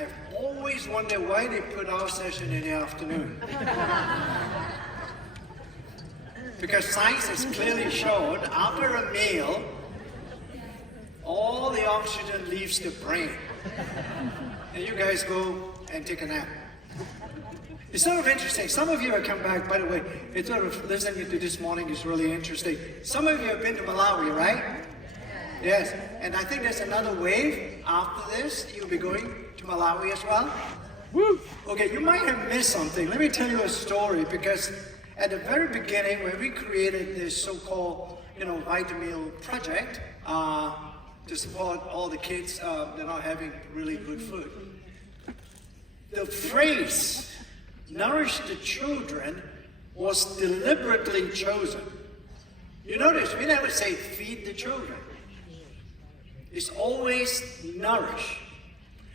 I've always wondered why they put our session in the afternoon. Because science has clearly shown after a meal, all the oxygen leaves the brain. And you guys go and take a nap. It's sort of interesting. Some of you have come back, by the way, it's sort of listening to this morning is really interesting. Some of you have been to Malawi, right? Yes, and I think there's another wave after this. You'll be going to Malawi as well. Woo! Okay, you might have missed something. Let me tell you a story, because at the very beginning, when we created this so-called, Vitamil project to support all the kids that are not having really good food, the phrase "nourish the children" was deliberately chosen. You notice we never say "feed the children." It's always nourish.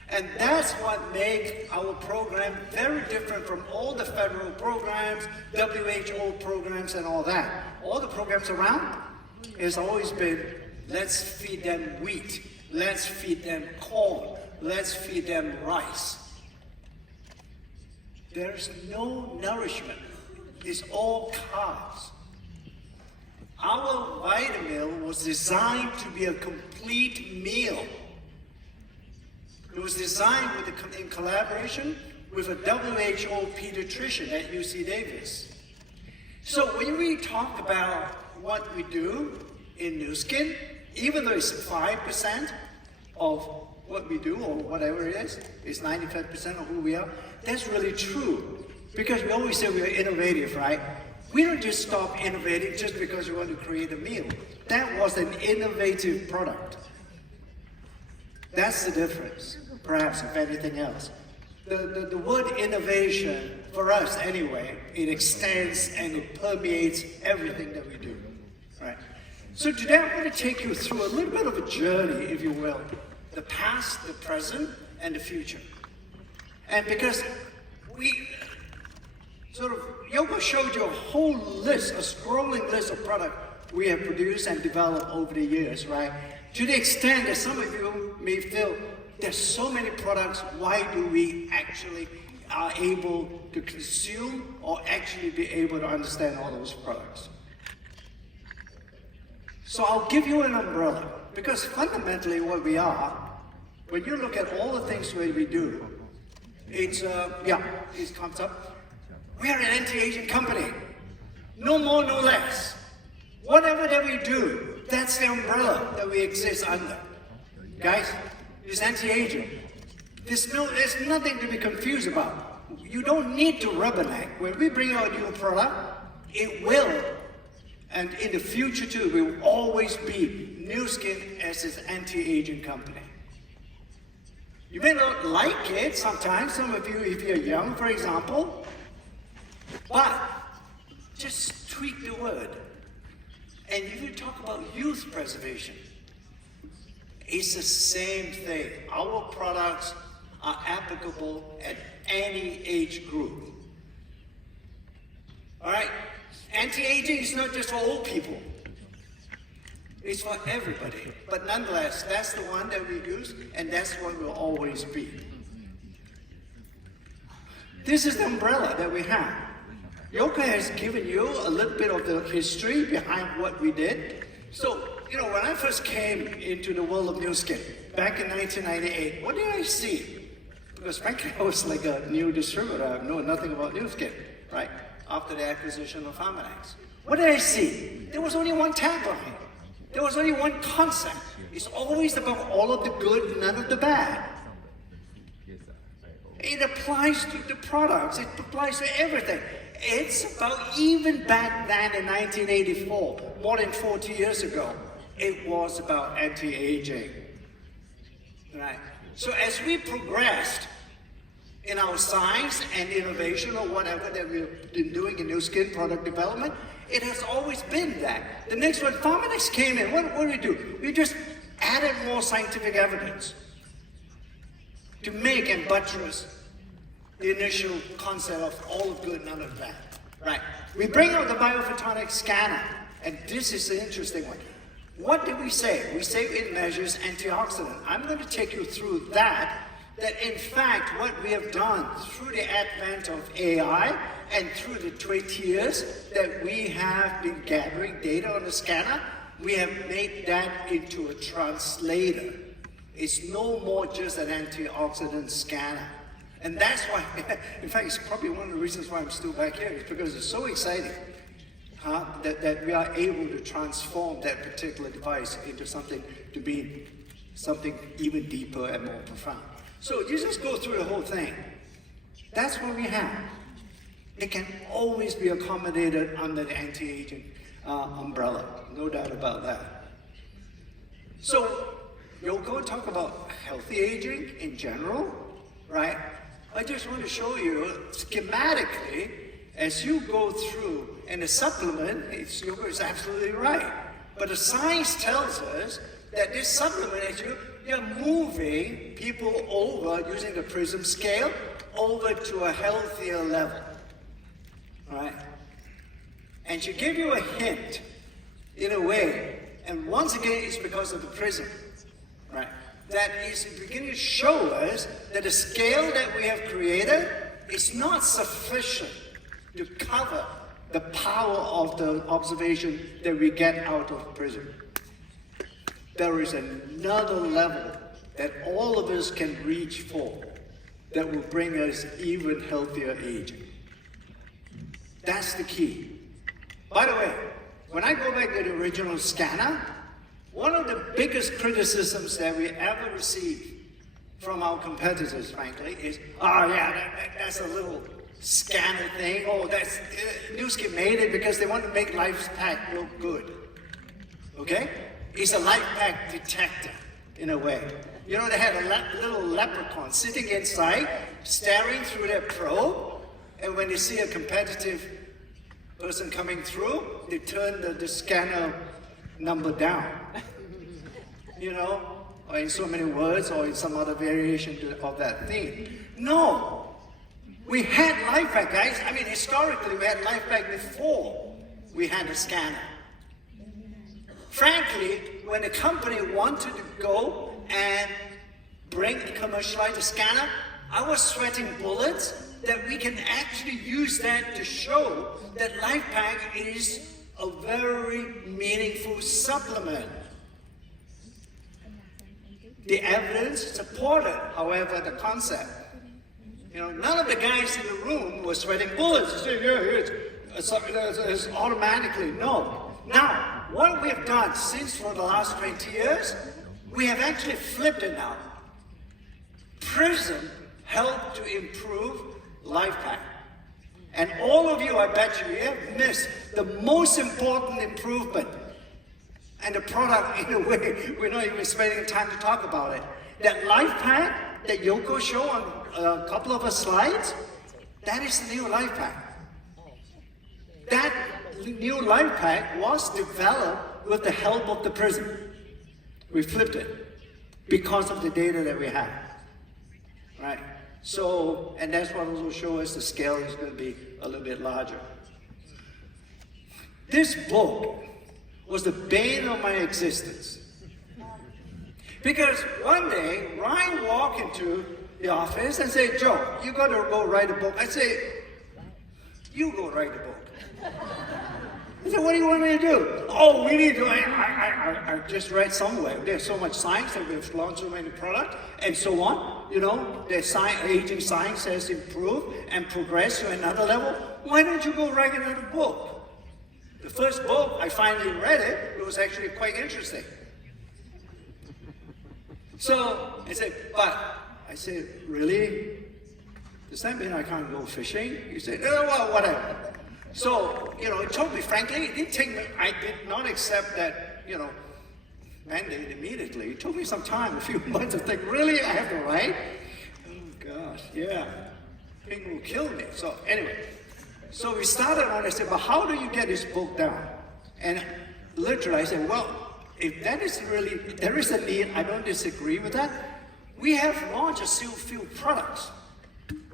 And that's what makes our program very different from all the federal programs, WHO programs, and all that. All the programs around has always been, let's feed them wheat, let's feed them corn, let's feed them rice. There's no nourishment. It's all carbs. Our Vitamil was designed to be a complete meal. It was designed in collaboration with a WHO pediatrician at UC Davis. So when we talk about what we do in Nu Skin, even though it's 5% of what we do, or whatever it is, it's 95% of who we are, that's really true. Because we always say we're innovative, right? We don't just stop innovating just because we want to create a meal. That was an innovative product. That's the difference, perhaps, if anything else. The word innovation, for us anyway, it extends and it permeates everything that we do, right? So today I'm going to take you through a little bit of a journey, if you will, the past, the present, and the future. And because Yoko showed you a whole list, a scrolling list of products we have produced and developed over the years, right? To the extent that some of you may feel there's so many products, why do we actually are able to consume or actually be able to understand all those products? So I'll give you an umbrella, because fundamentally what we are, when you look at all the things that we do, it comes up. We are an anti-aging company. No more, no less. Whatever that we do, that's the umbrella that we exist under. Guys, it's anti-aging. There's nothing to be confused about. You don't need to rubberneck. When we bring out a new product, it will, and in the future too, will always be Nu Skin as an anti-aging company. You may not like it sometimes, some of you, if you're young, for example, but just tweak the word. And if you talk about youth preservation, it's the same thing. Our products are applicable at any age group. All right? Anti-aging is not just for old people. It's for everybody. But nonetheless, that's the one that we use, and that's what will always be. This is the umbrella that we have. Yoko has given you a little bit of the history behind what we did. So, when I first came into the world of Nu Skin, back in 1998, what did I see? Because frankly, I was like a new distributor. I know nothing about Nu Skin, right? After the acquisition of Pharmanex. What did I see? There was only one tagline. There was only one concept. It's always about all of the good, none of the bad. It applies to the products. It applies to everything. It's about, even back then in 1984, more than 40 years ago, it was about anti-aging, right? So as we progressed in our science and innovation or whatever that we've been doing in Nu Skin product development, it has always been that. The next one, Pharmanex came in, what did we do? We just added more scientific evidence to make and buttress the initial concept of all good, none of that, right? We bring out the biophotonic scanner, and this is the interesting one. What did we say? We say it measures antioxidant. I'm going to take you through that that in fact what we have done through the advent of AI and through the 20 years that we have been gathering data on the scanner, we have made that into a translator. It's no more just an antioxidant scanner. And that's why, in fact, it's probably one of the reasons why I'm still back here, is because it's so exciting that we are able to transform that particular device into something to be something even deeper and more profound. So you just go through the whole thing. That's what we have. It can always be accommodated under the anti-aging umbrella, no doubt about that. So Yoko talk about healthy aging in general, right? I just want to show you schematically as you go through, and the supplement, Yoko is absolutely right. But the science tells us that this supplement, as you're moving people over using the PRISM scale over to a healthier level, right? And she gave you a hint, in a way, and once again, it's because of the PRISM, right? That is beginning to show us that the scale that we have created is not sufficient to cover the power of the observation that we get out of PRISM. There is another level that all of us can reach for that will bring us even healthier aging. That's the key. By the way, when I go back to the original scanner, one of the biggest criticisms that we ever received from our competitors, frankly, is, oh yeah, that's a little scanner thing. Oh, that's Newskin made it because they want to make LifePak look good. Okay? It's a LifePak detector, in a way. You know, they had a little leprechaun sitting inside, staring through their probe, and when they see a competitive person coming through, they turn the scanner number down. You know, or in so many words, or in some other variation of that theme. No! We had LifePak, guys. I mean, historically, we had LifePak before we had a scanner. Frankly, when the company wanted to go and commercialize the scanner, I was sweating bullets that we can actually use that to show that LifePak is a very meaningful supplement. The evidence supported, however, the concept. You know, none of the guys in the room were sweating bullets. They say, yeah, it's automatically. No. Now, what we have done since for the last 20 years, we have actually flipped it now. PRISM helped to improve LifePak. And all of you, I bet you have missed the most important improvement. And the product, in a way, we're not even spending time to talk about it. That LifePak that Yoko showed on a couple of her slides, that is the new LifePak. That new LifePak was developed with the help of the PRISM. We flipped it because of the data that we have, right? So, and that's what will show us the scale is going to be a little bit larger. This book was the bane of my existence. Because one day, Ryan walked into the office and said, Joe, you got to go write a book. I said, you go write a book. He said, what do you want me to do? Oh, we need to, I just read somewhere. There's so much science and we've launched so many products and so on. You know, the aging science has improved and progressed to another level. Why don't you go write another book? The first book, I finally read it. It was actually quite interesting. So I said, I said, really? Does that mean I can't go fishing? He said, oh, well, whatever. So, you know, it told me, frankly, it didn't take me, I did not accept that, you know, mandate immediately. It took me some time, a few months to think, really, I have to write? Oh, gosh, yeah. Ping will kill me. So anyway, so we started on, I said, but how do you get this book down? And literally, I said, well, if that is really, there is a need, I don't disagree with that. We have launched a few products,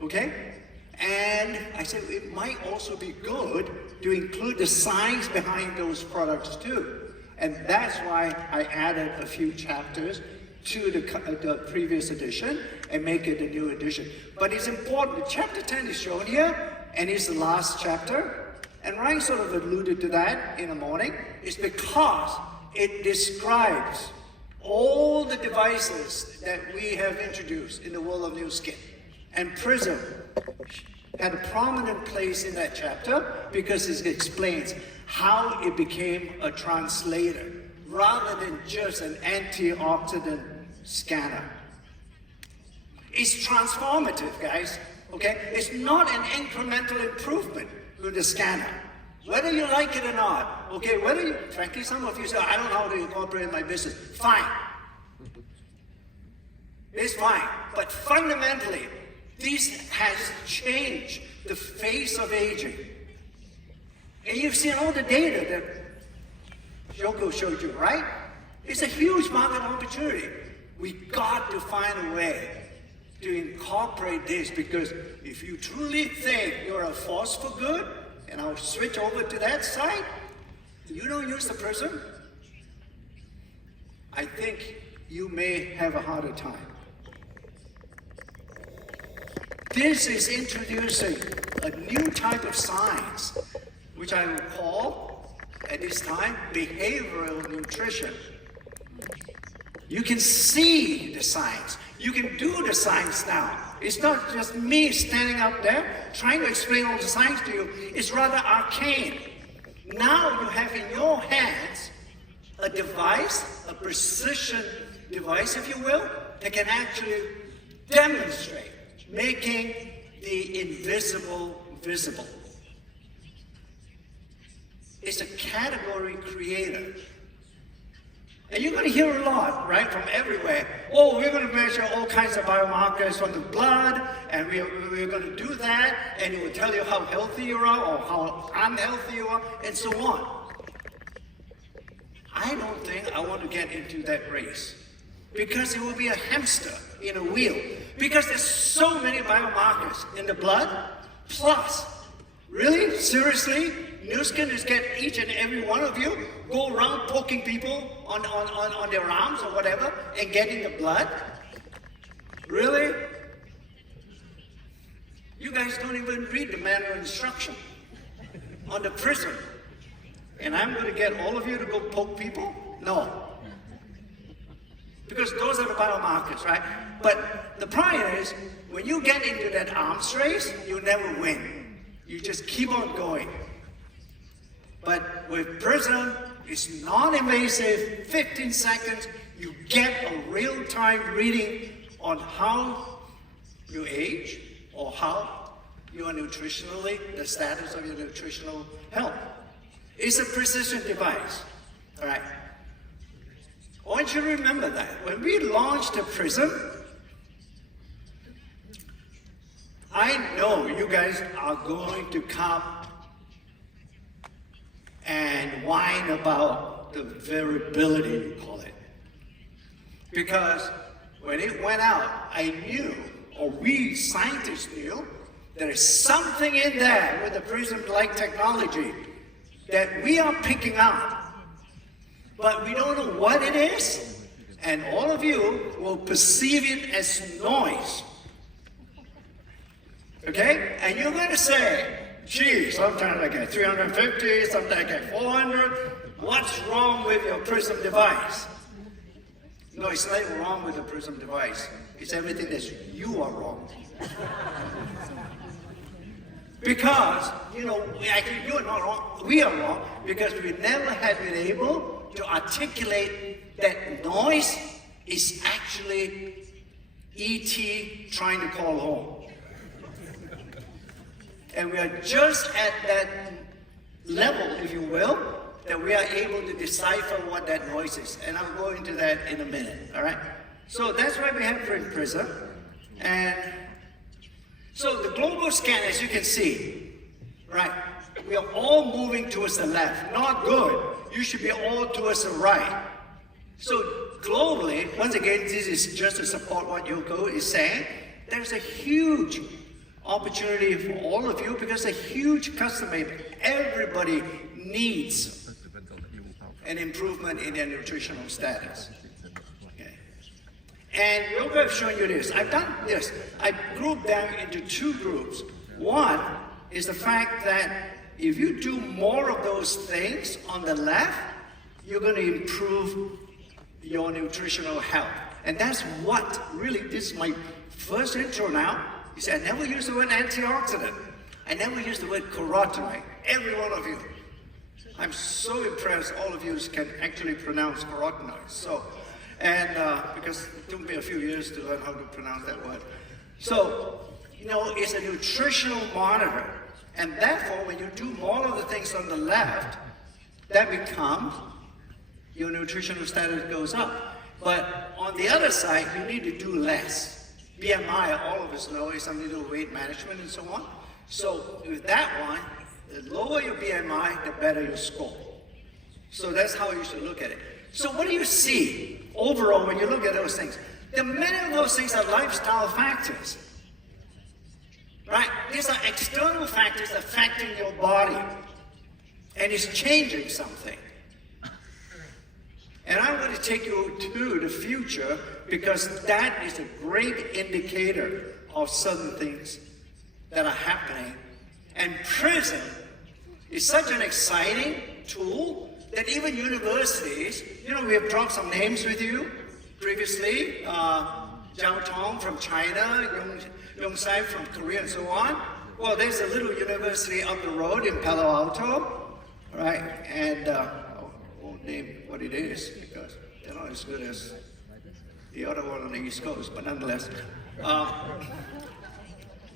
okay? And I said it might also be good to include the science behind those products too. And that's why I added a few chapters to the previous edition. and make it a new edition. But it's important. Chapter 10 is shown here, and it's the last chapter. And Ryan sort of alluded to that in the morning. It's because it describes all the devices that we have introduced in the world of Nu Skin. And Prism had a prominent place in that chapter because it explains how it became a translator rather than just an antioxidant scanner. It's transformative, guys, okay? It's not an incremental improvement with the scanner. Whether you like it or not, okay, whether you, frankly, some of you say, I don't know how to incorporate in my business. Fine. It's fine. But fundamentally, this has changed the face of aging. And you've seen all the data that Yoko showed you, right? It's a huge market opportunity. We got to find a way to incorporate this, because if you truly think you're a force for good, and I'll switch over to that side, you don't use the Prism, I think you may have a harder time. This is introducing a new type of science, which I will call, at this time, behavioral nutrition. You can see the science. You can do the science now. It's not just me standing up there trying to explain all the science to you. It's rather arcane. Now you have in your hands a device, a precision device, if you will, that can actually demonstrate making the invisible visible. It's a category creator. And you're going to hear a lot, right, from everywhere. Oh, we're going to measure all kinds of biomarkers from the blood, and we're going to do that, and it will tell you how healthy you are or how unhealthy you are, and so on. I don't think I want to get into that race, because it will be a hamster in a wheel, because there's so many biomarkers in the blood, plus, really, seriously, Nu Skin is get each and every one of you go around poking people on their arms or whatever and getting the blood? Really? You guys don't even read the manual instruction on the Prism. And I'm going to get all of you to go poke people? No. Because those are the biomarkers, right? But the problem is, when you get into that arms race, you never win. You just keep on going. But with Prism, it's non-invasive, 15 seconds, you get a real-time reading on how you age or how you are nutritionally, the status of your nutritional health. It's a precision device, all right? I want you to remember that. When we launched the Prism, I know you guys are going to come and whine about the variability, you call it. Because when it went out, I knew, or we scientists knew, there's something in there with the Prism-like technology that we are picking up, but we don't know what it is, and all of you will perceive it as noise. Okay? And you're going to say, gee, sometimes I get 350, sometimes I get 400. What's wrong with your Prism device? No, it's not wrong with the Prism device. It's everything that you are wrong. Because, you know, actually you're not wrong, we are wrong, because we never have been able to articulate that noise is actually E.T. trying to call home. And we are just at that level, if you will, that we are able to decipher what that noise is. And I'll go into that in a minute, all right? So that's why we have Prism. And so the global scan, as you can see, right, we are all moving towards the left. Not good. You should be all towards the right. So globally, once again, this is just to support what Yoko is saying, there's a huge opportunity for all of you, because a huge customer, everybody needs an improvement in their nutritional status. Okay. And real quick, I've shown you this. I've done this. I grouped them into two groups. One is the fact that if you do more of those things on the left, you're going to improve your nutritional health. And that's what really, this is my first intro now. You see, I never use the word antioxidant. I never use the word carotenoid. Every one of you. I'm so impressed all of you can actually pronounce carotenoids. So, and because it took me a few years to learn how to pronounce that word. So, you know, it's a nutritional monitor. And therefore, when you do more of the things on the left, that becomes your nutritional status goes up. But on the other side, you need to do less. BMI, all of us know, is something to do with weight management and so on. So with that one, the lower your BMI, the better your score. So that's how you should look at it. So what do you see overall when you look at those things? Many of those things are lifestyle factors. Right? These are external factors affecting your body. And it's changing something. And I'm going to take you to the future because that is a great indicator of certain things that are happening. And PRISM is such an exciting tool that even universities, you know, we have dropped some names with you previously, Zhao Tong from China, Yongsai from Korea and so on. Well, there's a little university up the road in Palo Alto, right? And I won't name what it is because they're not as good as the other one on the East Coast, but nonetheless.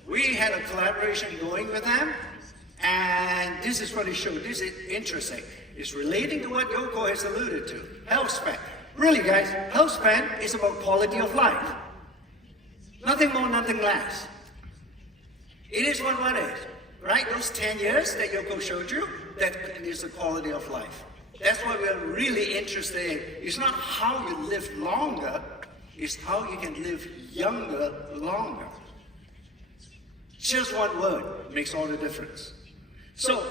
We had a collaboration going with them, and this is what it showed. This is interesting. It's relating to what Yoko has alluded to, health span. Really, guys, health span is about quality of life. Nothing more, nothing less. It is what it is, right? Those 10 years that Yoko showed you, that is the quality of life. That's what we're really interested in. It's not how you live longer, it's how you can live younger longer. Just one word makes all the difference. So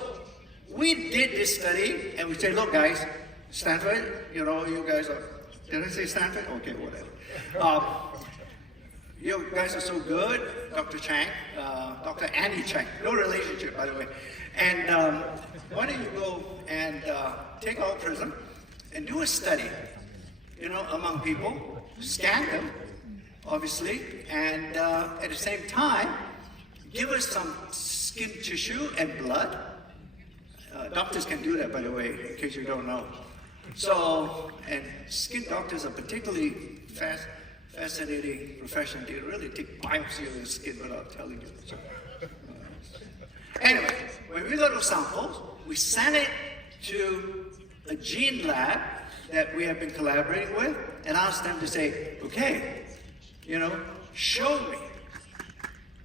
we did this study and we said, look guys, Stanford, you know, you guys are, did I say Stanford? Okay, whatever. You guys are so good, Dr. Chang, Dr. Annie Chang, no relationship by the way. And why don't you go and take our PRISM and do a study, you know, among people, scan them, obviously, and at the same time, give us some skin tissue and blood. Doctors can do that, by the way, in case you don't know. So, and skin doctors are particularly fascinating profession. They really take biopsy of the skin without telling you. So, anyway, when we got those samples, we sent it to a gene lab that we have been collaborating with and asked them to say, okay, you know, show me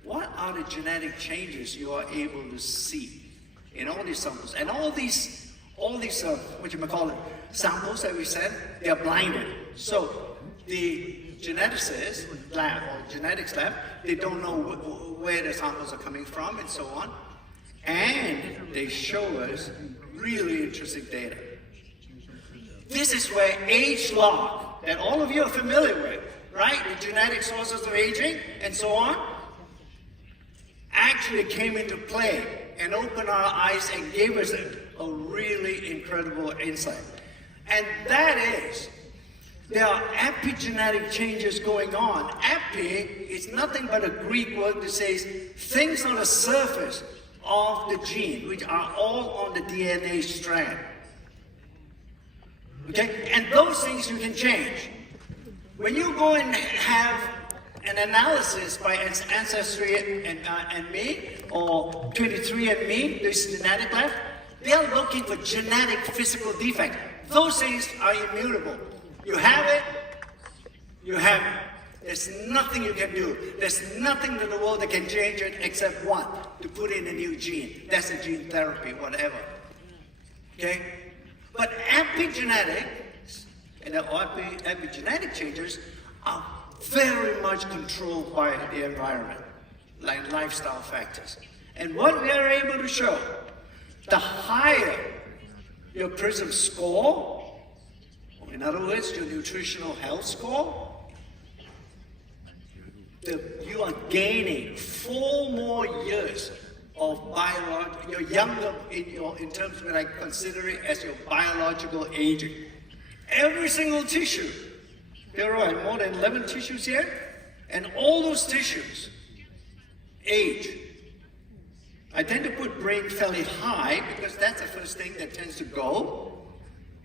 what are the genetic changes you are able to see in all these samples. And all these what you might call it, samples that we sent, they are blinded. So the geneticists lab or genetics lab, they don't know where the samples are coming from and so on. And they show us really interesting data. This is where age log, that all of you are familiar with, right? The genetic sources of aging and so on, actually came into play and opened our eyes and gave us a really incredible insight. And that is, there are epigenetic changes going on. Epi is nothing but a Greek word that says things on the surface of the gene, which are all on the DNA strand. Okay? And those things you can change. When you go and have an analysis by Ancestry and Me, or 23andMe, this genetic lab, they are looking for genetic physical defect. Those things are immutable. You have it, you have it. There's nothing you can do. There's nothing in the world that can change it except one, to put in a new gene. That's a gene therapy, whatever. Okay? But epigenetics and the epigenetic changes are very much controlled by the environment, like lifestyle factors. And what we are able to show, the higher your PRISM score, in other words, your nutritional health score, you are gaining 4 more years of biological, you're younger in terms of what I consider it as your biological aging. Every single tissue, there are more than 11 tissues here, and all those tissues age. I tend to put brain fairly high because that's the first thing that tends to go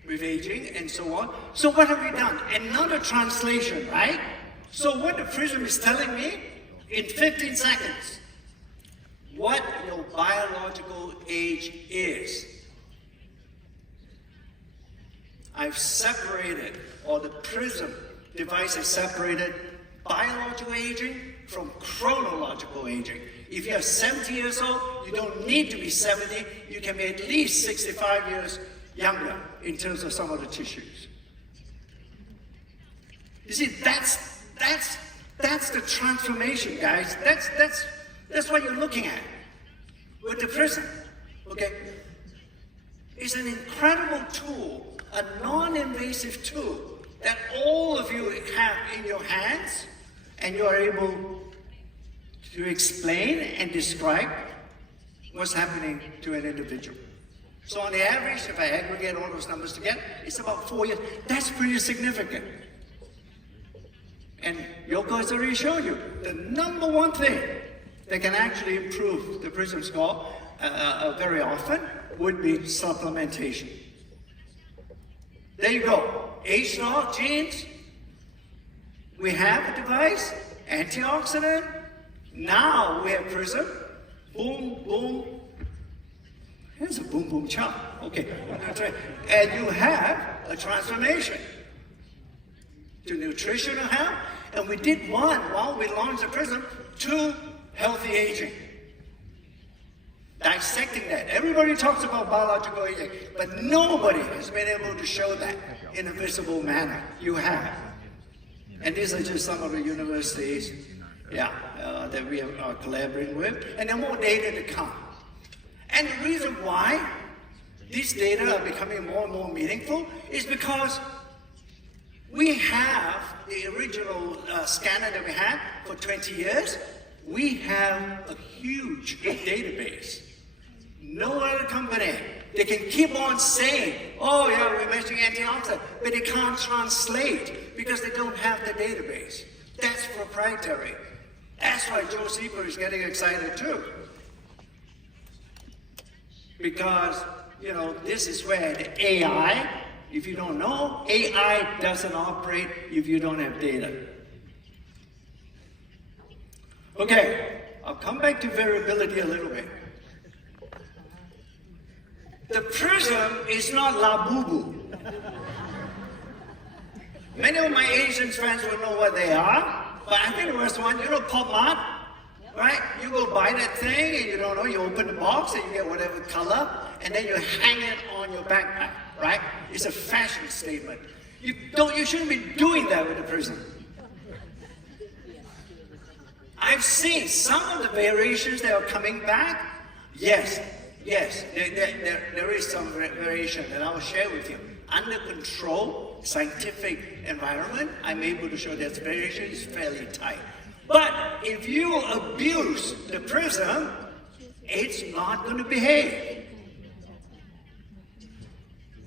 with aging and so on. So what have we done? Another translation, right? So what the prism is telling me in 15 seconds, what your biological age is. I've separated, or the prism device has separated biological aging from chronological aging. If you're 70 years old, you don't need to be 70. You can be at least 65 years younger in terms of some of the tissues. You see, that's the transformation, guys. That's what you're looking at with the prism. Okay? It's an incredible tool, a non-invasive tool that all of you have in your hands, and you are able to explain and describe what's happening to an individual. So on the average, if I aggregate all those numbers together, it's about 4 years. That's pretty significant. And Yoko has already shown you the number one thing that can actually improve the PRISM score very often would be supplementation. There you go. Age-lock genes. We have a device, antioxidant. Now we have PRISM. Boom, boom. Here's a boom, boom, chop. Okay. And you have a transformation to nutritional health. And we did one while we launched the PRISM to healthy aging. Dissecting that. Everybody talks about biological aging, but nobody has been able to show that in a visible manner. You have. And these are just some of the universities that we are collaborating with. And there are more data to come. And the reason why these data are becoming more and more meaningful is because we have the original scanner that we had for 20 years. We have a huge database. No other company. They can keep on saying, oh yeah, we're measuring antioxidant, but they can't translate because they don't have the database. That's proprietary. That's why Joe Sieber is getting excited too. Because, you know, this is where the AI, if you don't know, AI doesn't operate if you don't have data. Okay, I'll come back to variability a little bit. The prism is not Labubu. Many of my Asian friends will know what they are, but I think the worst one, you know, Pop Mart, right? You go buy that thing and you don't know, you open the box and you get whatever color, and then you hang it on your backpack, right? It's a fashion statement. You shouldn't be doing that with the prism. I've seen some of the variations that are coming back. Yes, there is some variation that I will share with you. Under controlled scientific environment, I'm able to show that variation is fairly tight. But if you abuse the prism, it's not going to behave.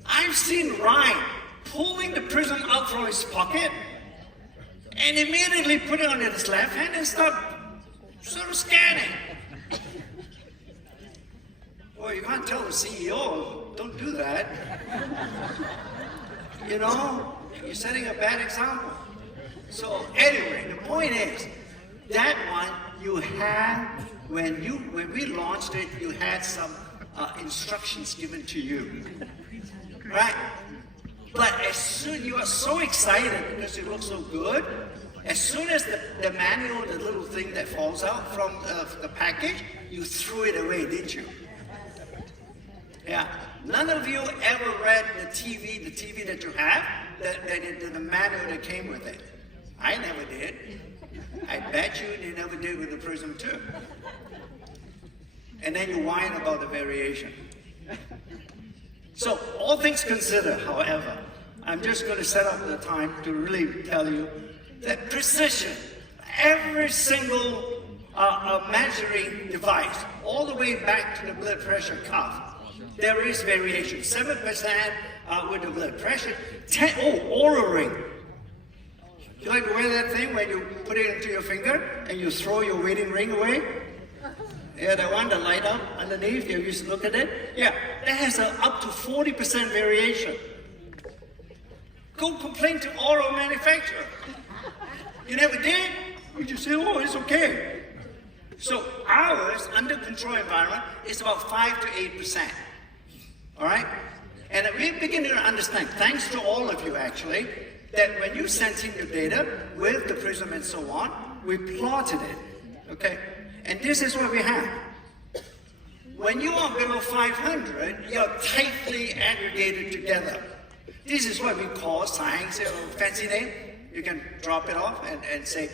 I've seen Ryan pulling the prism out from his pocket and immediately put it on his left hand and start sort of scanning. Well, you can't tell the CEO, don't do that. You know, you're setting a bad example. So anyway, the point is, that one you had, when we launched it, you had some instructions given to you, right? But as soon, you are so excited because it looks so good, as soon as the manual, the little thing that falls out from the package, you threw it away, didn't you? Yeah. None of you ever read the TV that you have, the manual that came with it. I never did. I bet you they never did with the prism too. And then you whine about the variation. So, all things considered, however, I'm just going to set up the time to really tell you that precision, every single measuring device, all the way back to the blood pressure cuff, there is variation. 7% with the blood pressure. Aura ring. You like to wear that thing when you put it into your finger and you throw your wedding ring away? Yeah, the one that light up underneath, you used to look at it. Yeah, that has up to 40% variation. Go complain to auto manufacturer. You never did? You just say, oh, it's okay. So ours, under control environment, is about 5 to 8%. All right? And we're beginning to understand, thanks to all of you actually, that when you sent in your data with the prism and so on, we plotted it, okay? And this is what we have. When you are below 500, you're tightly aggregated together. This is what we call science, fancy name. You can drop it off and say,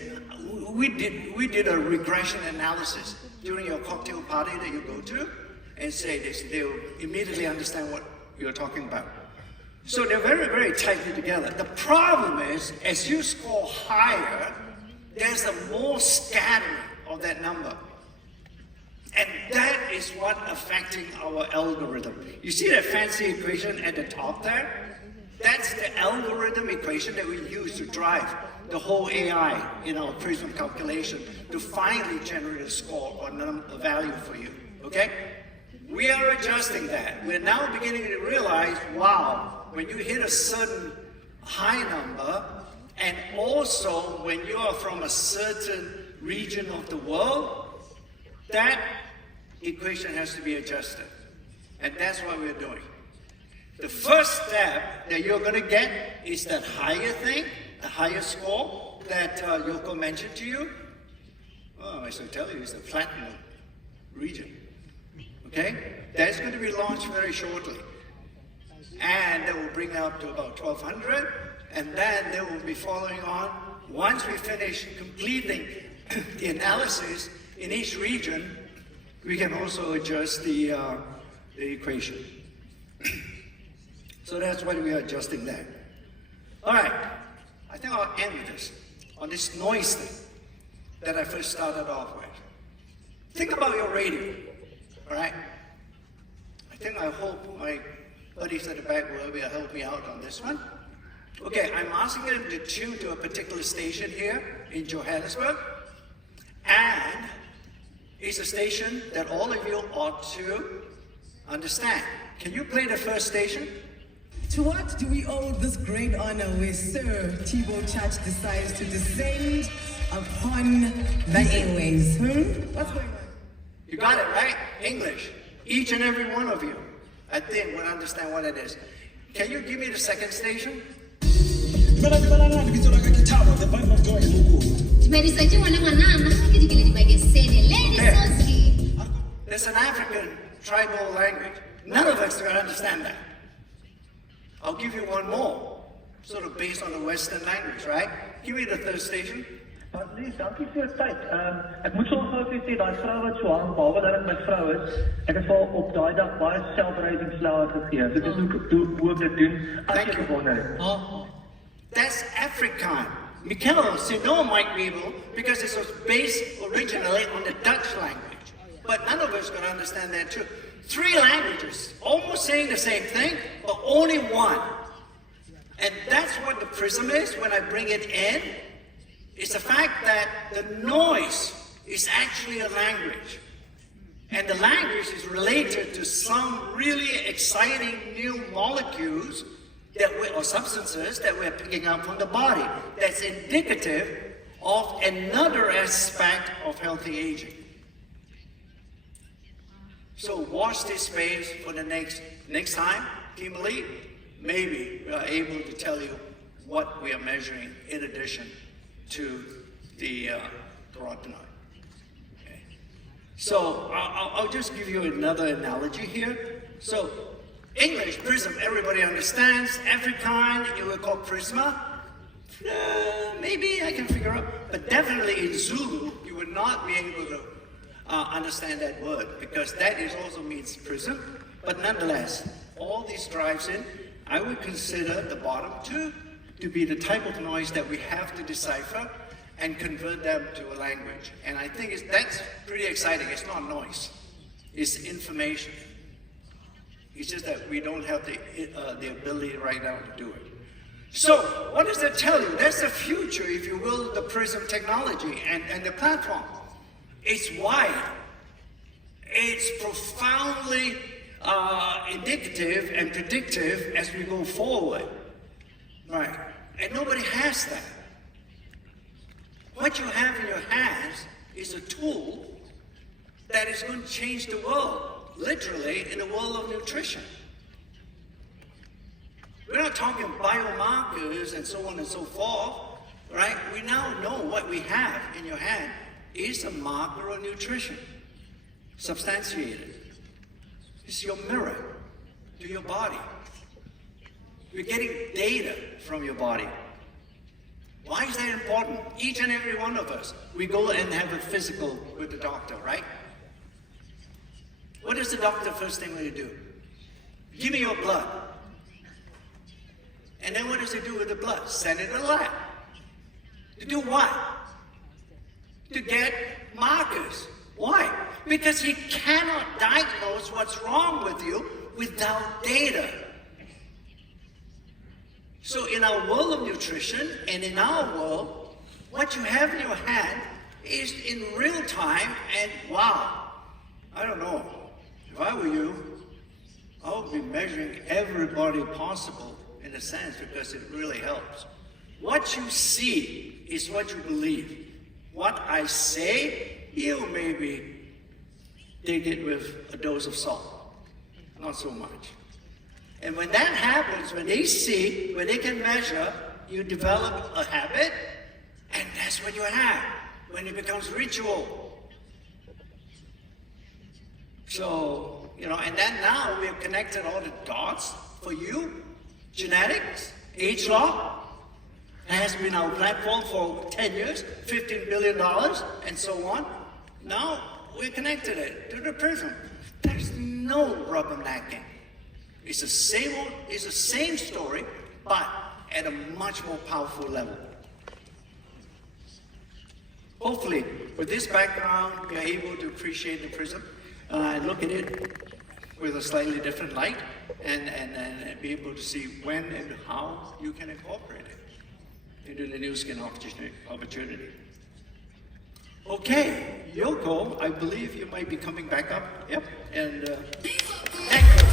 we did a regression analysis during your cocktail party that you go to, and say this, they'll immediately understand what you're talking about. So they're very, very tightly together. The problem is, as you score higher, there's a more scattering of that number. And that is what affecting our algorithm. You see that fancy equation at the top there? That's the algorithm equation that we use to drive the whole AI in our prism calculation to finally generate a score or a value for you, okay? We are adjusting that. We're now beginning to realize, wow, when you hit a certain high number, and also when you are from a certain region of the world, that equation has to be adjusted. And that's what we're doing. The first step that you're going to get is that higher thing, the higher score that Yoko mentioned to you. Oh, I should tell you, it's the platinum region. Okay? That's going to be launched very shortly. And that will bring up to about 1,200. And then they will be following on. Once we finish completing the analysis in each region, we can also adjust the equation. So that's why we are adjusting that. All right, I think I'll end with this, on this noise thing that I first started off with. Think about your radio, all right? I hope my buddies at the back will help me out on this one. Okay, I'm asking them to tune to a particular station here in Johannesburg, and it's a station that all of you ought to understand. Can you play the first station? To what do we owe this great honor where Sir Thibaut Church decides to descend upon the airways? What's going on? You got it, right? English. Each and every one of you, I think, would understand what it is. Can you give me the second station? There's an African tribal language. None of us are going to understand that. I'll give you one more, sort of based on the Western language, right? Give me the third station. Dankie vir die tyd. Ek moet so gou vir sê daai vrou wat so hang, behalwe dat dit my vrou is, ek het vir op daai dag baie selfreisingsslae gegee. So dis hoe ek dit doen as jy gewonder het. That's Afrikaan. Mikel Sino might be able, because it was based originally on the Dutch language. But none of us can understand that too. 3 languages, almost saying the same thing, but only one. And that's what the prism is when I bring it in. It's the fact that the noise is actually a language. And the language is related to some really exciting new molecules or substances that we're picking up from the body. That's indicative of another aspect of healthy aging. So watch this space for the next time, Kimberly. Maybe we are able to tell you what we are measuring in addition to the carotenoid. Okay. So I'll just give you another analogy here. So English, prism, everybody understands. Afrikaan, you will call prisma. Maybe I can figure out, but definitely in Zulu, you would not be able to understand that word, because that also means prism. But nonetheless, all these drives in, I would consider the bottom 2 to be the type of noise that we have to decipher and convert them to a language. And I think that's pretty exciting. It's not noise, it's information. It's just that we don't have the ability right now to do it. So what does that tell you? That's the future, if you will, the PRISM technology and the platform. It's wide. It's profoundly indicative and predictive as we go forward. Right. And nobody has that. What you have in your hands is a tool that is going to change the world, literally in the world of nutrition. We're not talking biomarkers and so on and so forth, right? We now know what we have in your hand is a marker of nutrition, substantiated. It's your mirror to your body. You're getting data from your body. Why is that important? Each and every one of us, we go and have a physical with the doctor, right? What is the doctor first thing they do? Give me your blood. And then what does he do with the blood? Send it to the lab. To do what? To get markers. Why? Because he cannot diagnose what's wrong with you without data. So in our world of nutrition and in our world, what you have in your hand is in real time, and wow, I don't know, if I were you, I would be measuring everybody possible in a sense, because it really helps. What you see is what you believe. What I say, you maybe take it with a dose of salt, not so much. And when that happens, when they see, when they can measure, you develop a habit, and that's what you have, when it becomes ritual. So, and then now we have connected all the dots for you. Genetics, age law, has been our platform for 10 years, $15 billion, and so on. Now we connected it to the PRISM. There's no rubbernecking. It's the same story, but at a much more powerful level. Hopefully, with this background, you're able to appreciate the PRISM and look at it with a slightly different light, and be able to see when and how you can incorporate it into the new skin opportunity. Okay, Yoko, I believe you might be coming back up. Yep, and thank you.